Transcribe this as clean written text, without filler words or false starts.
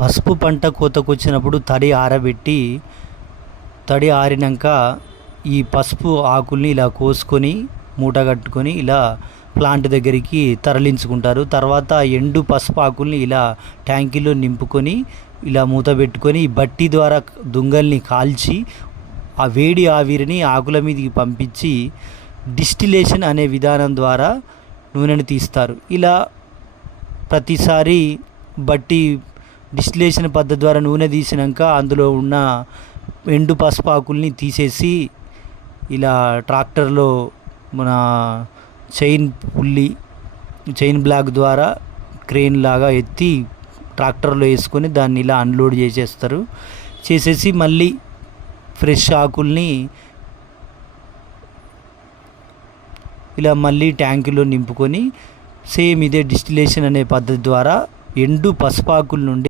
పసుపు పంట కోతకొచ్చినప్పుడు తడి ఆరినాక ఈ పసుపు ఆకుల్ని ఇలా కోసుకొని మూట కట్టుకొని ఇలా ప్లాంట్ దగ్గరికి తరలించుకుంటారు. తర్వాత ఎండు పసుపు ఆకుల్ని ఇలా ట్యాంకీలో నింపుకొని ఇలా మూత పెట్టుకొని బట్టి ద్వారా దుంగల్ని కాల్చి ఆ వేడి ఆవిరిని ఆకుల మీదకి పంపించి డిస్టిలేషన్ అనే విధానం ద్వారా నూనెను తీస్తారు. ఇలా ప్రతిసారి బట్టి డిస్టిలేషన్ పద్ధతి ద్వారా నూనె తీసినాక అందులో ఉన్న ఎండు పసుపు ఆకుల్ని తీసేసి ఇలా ట్రాక్టర్లో మన చైన్ బ్లాక్ ద్వారా క్రెయిన్ లాగా ఎత్తి ట్రాక్టర్లో వేసుకొని దాన్ని ఇలా అన్లోడ్ చేసేసి మళ్ళీ ఫ్రెష్ ఆకుల్ని ఇలా మళ్ళీ ట్యాంకులో నింపుకొని సేమ్ ఇదే డిస్టిలేషన్ అనే పద్ధతి ద్వారా ఎండు పసుపాకుల నుండి